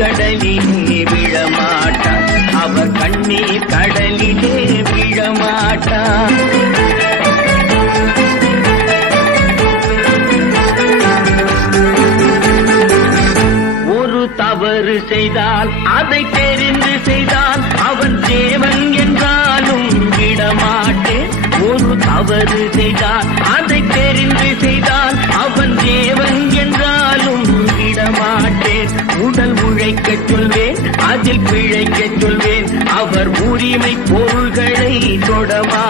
கடலிலே விழமாட்டார், அவர் கண்ணீர் கடலிலே விழமாட்டார். ஒரு தவறு செய்தால் அதை தெரிந்து செய்தால் அவன் தேவன் என்றாலும் விடமாட்டேன். ஒரு தவறு செய்தால் அதை தெரிந்து செய்தால் அவன் தேவன் என்றாலும் விடமாட்டேன். உடல் உழைக்கச் சொல்வேன், அதில் பிழைக்கச் சொல்வேன், அவர் உரிமை பொருள்களை தொடமா